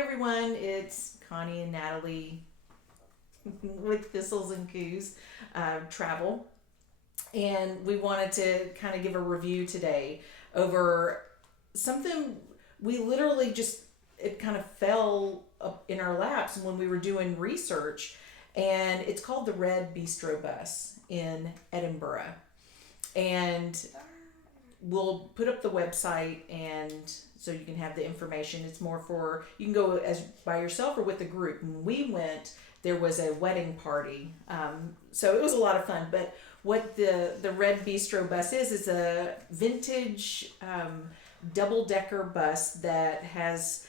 everyone, it's Connie and Natalie with Thistles and Coos Travel. And we wanted to kind of give a review today over something we literally just, it kind of fell up in our laps when we were doing research. And it's called the Red Bistro Bus in Edinburgh. And we'll put up the website and so you can have the information. It's more for, you can go as by yourself or with a group. When we went, there was a wedding party. So it was a lot of fun. But what the Red Bistro Bus is a vintage double-decker bus that has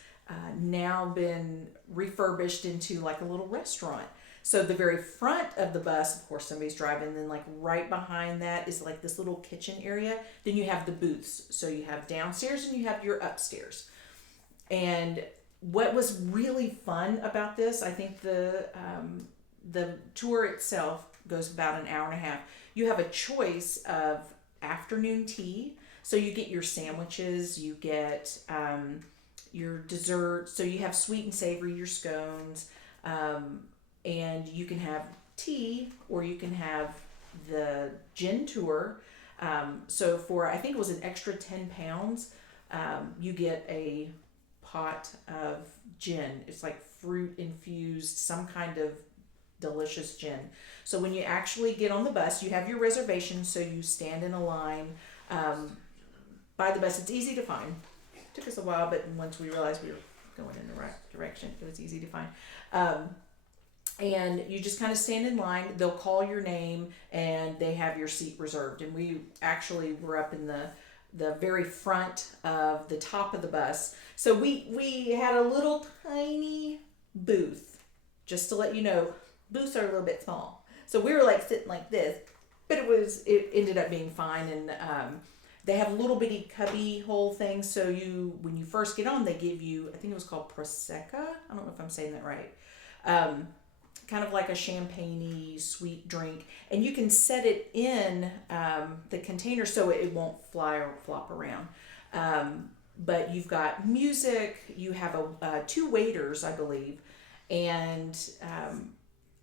now been refurbished into like a little restaurant. So the very front of the bus, of course, somebody's driving. Then like right behind that is like this little kitchen area. Then you have the booths. So you have downstairs and you have your upstairs. And what was really fun about this, I think the tour itself goes about an hour and a half. You have a choice of afternoon tea. So you get your sandwiches, you get your dessert. So you have sweet and savory, your scones. And you can have tea or you can have the gin tour. So for, I think it was an extra 10 pounds, you get a pot of gin. It's like fruit infused, some kind of delicious gin. So when you actually get on the bus, you have your reservation. So you stand in a line by the bus. It's easy to find. It took us a while, but once we realized we were going in the right direction, it was easy to find. And you just kind of stand in line. They'll call your name and they have your seat reserved. And we actually were up in the very front of the top of the bus. So we had a little tiny booth. Just to let you know, booths are a little bit small. So we were like sitting like this, but it ended up being fine. And they have little bitty cubby hole things. So when you first get on, they give you, I think it was called Prosecco. I don't know if I'm saying that right. Kind of like a champagne-y sweet drink, and you can set it in the container so it won't fly or flop around. But you've got music. You have two waiters, I believe, and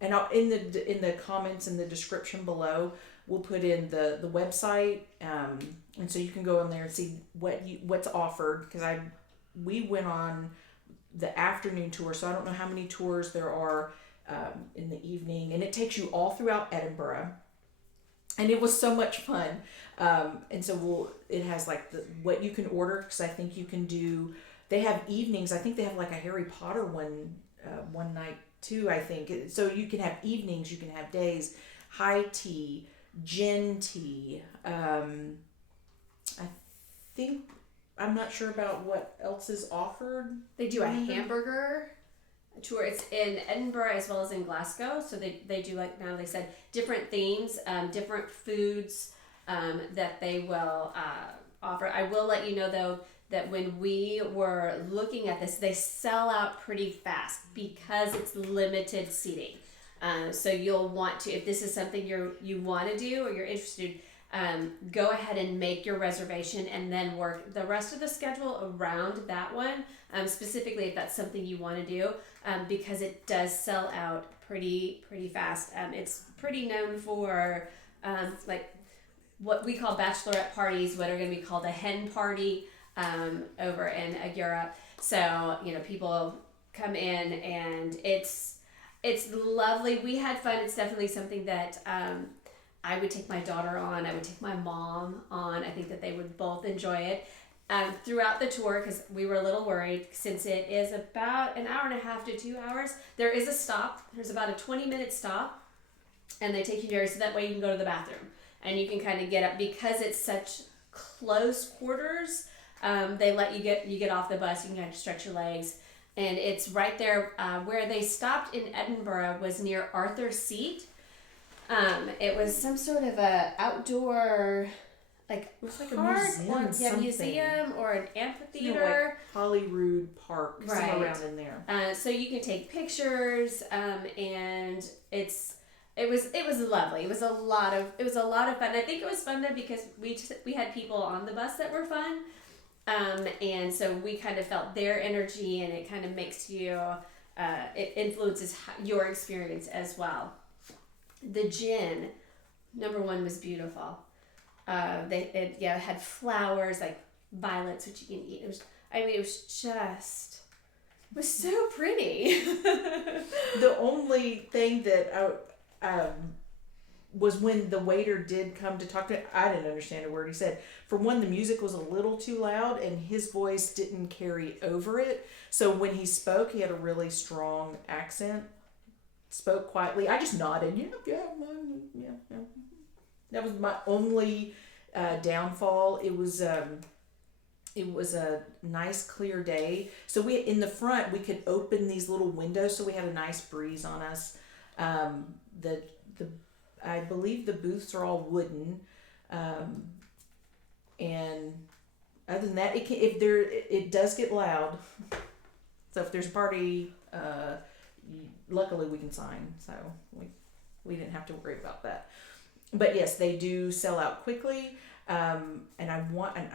in the comments in the description below, we'll put in the website, and so you can go in there and see what's offered. Because we went on the afternoon tour, so I don't know how many tours there are in the evening, and it takes you all throughout Edinburgh, and it was so much fun. And so it has like what you can order, because I think you can do. They have evenings. I think they have like a Harry Potter one night too. I think so. You can have evenings. You can have days. High tea, gin tea. I think. I'm not sure about what else is offered. They do a hamburger tour. It's in Edinburgh as well as in Glasgow. So they do, like now they said, different themes, different foods that they will offer. I will let you know though that when we were looking at this, they sell out pretty fast because it's limited seating. So you'll want to, if this is something you want to do or you're interested, go ahead and make your reservation and then work the rest of the schedule around that one, specifically if that's something you want to do, because it does sell out pretty fast. It's pretty known for like what we call bachelorette parties, what are going to be called a hen party over in Europe. So people come in and it's lovely. We had fun. It's definitely something that I would take my daughter on. I would take my mom on. I think that they would both enjoy it throughout the tour, because we were a little worried since it is about an hour and a half to 2 hours. There is a stop. There's about a 20-minute stop, and they take you there so that way you can go to the bathroom and you can kind of get up, because it's such close quarters. They let you get off the bus. You can kind of stretch your legs, and it's right there where they stopped in Edinburgh was near Arthur's Seat. It was some sort of a outdoor, like it's like park, a museum or an amphitheater. Like Holyrood Park, right, somewhere around in there. So you can take pictures, and it was lovely. It was a lot of fun. I think it was fun though because we had people on the bus that were fun. And so we kind of felt their energy, and it kind of makes you, it influences your experience as well. The gin, number one, was beautiful. It had flowers like violets, which you can eat. It was so pretty. The only thing that was when the waiter did come to talk to, I didn't understand a word he said. For one, the music was a little too loud and his voice didn't carry over it. So when he spoke, he had a really strong accent. Spoke quietly. I just nodded. Yeah. That was my only downfall. It was a nice clear day. So in the front we could open these little windows, so we had a nice breeze on us. I believe the booths are all wooden, and other than that, it does get loud. So if there's a party, luckily we can sign, so we didn't have to worry about that. But yes, they do sell out quickly. And I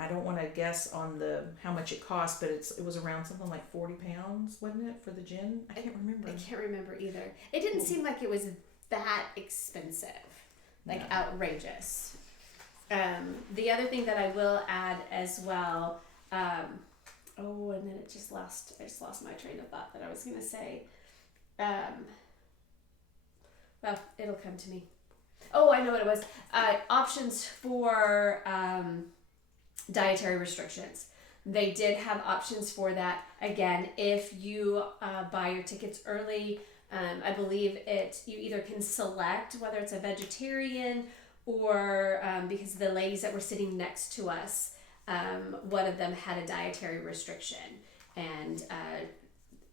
don't want to guess on how much it cost, but it was around something like £40, wasn't it, for the gin? I can't remember. I can't remember either. It didn't seem like it was that expensive, like outrageous. The other thing that I will add as well, and then I just lost my train of thought that I was going to say. Well, it'll come to me. Oh, I know what it was. Options for dietary restrictions. They did have options for that. Again, if you buy your tickets early, I believe you either can select whether it's a vegetarian or because the ladies that were sitting next to us, one of them had a dietary restriction, and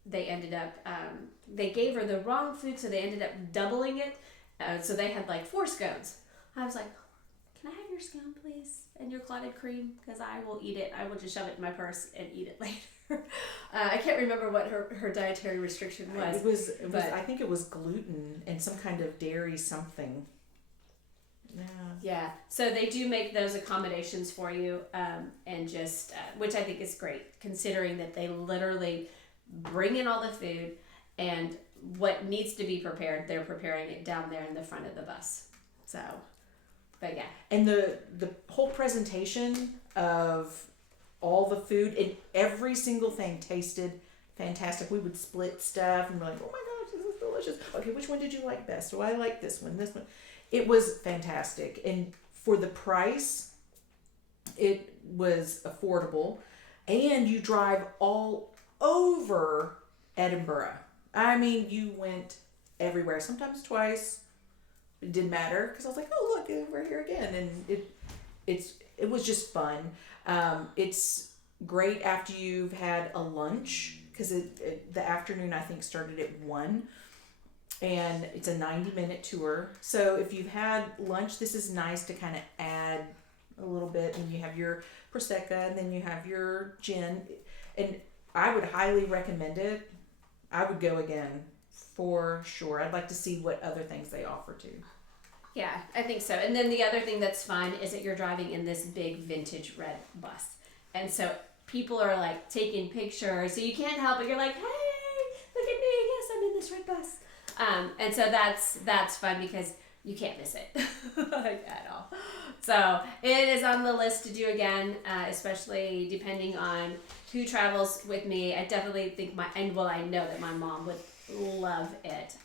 they ended up, they gave her the wrong food, so they ended up doubling it. So they had like 4 scones. I was like, can I have your scone, please? And your clotted cream? Because I will eat it. I will just shove it in my purse and eat it later. I can't remember what her dietary restriction was. It was I think it was gluten and some kind of dairy something. Yeah. So they do make those accommodations for you, and just, which I think is great, considering that they literally bring in all the food, and what needs to be prepared, they're preparing it down there in the front of the bus. So, but yeah. And the whole presentation of all the food and every single thing tasted fantastic. We would split stuff and be like, oh my gosh, this is delicious. Okay, which one did you like best? Oh, I like this one. It was fantastic. And for the price, it was affordable. And you drive all over Edinburgh. I mean, you went everywhere, sometimes twice. It didn't matter because I was like, oh, look, we're here again. And it was just fun. It's great after you've had a lunch, because the afternoon, I think, started at 1. And it's a 90-minute tour. So if you've had lunch, this is nice to kind of add a little bit. And you have your Prosecco, and then you have your gin. And I would highly recommend it. I would go again for sure. I'd like to see what other things they offer too. Yeah, I think so. And then the other thing that's fun is that you're driving in this big vintage red bus. And so people are like taking pictures. So you can't help it. You're like, hey, look at me. Yes, I'm in this red bus. And so that's fun because you can't miss it at all. So it is on the list to do again, especially depending on who travels with me. I definitely think I know that my mom would love it.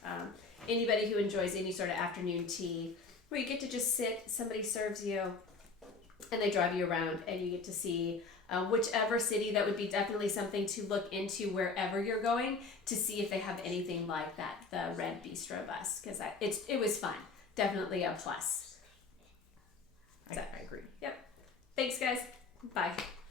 Anybody who enjoys any sort of afternoon tea where you get to just sit, somebody serves you, and they drive you around, and you get to see whichever city. That would be definitely something to look into wherever you're going, to see if they have anything like that, the red Bistro bus, because it was fun. Definitely a plus. I agree. Yep. Thanks, guys. Bye.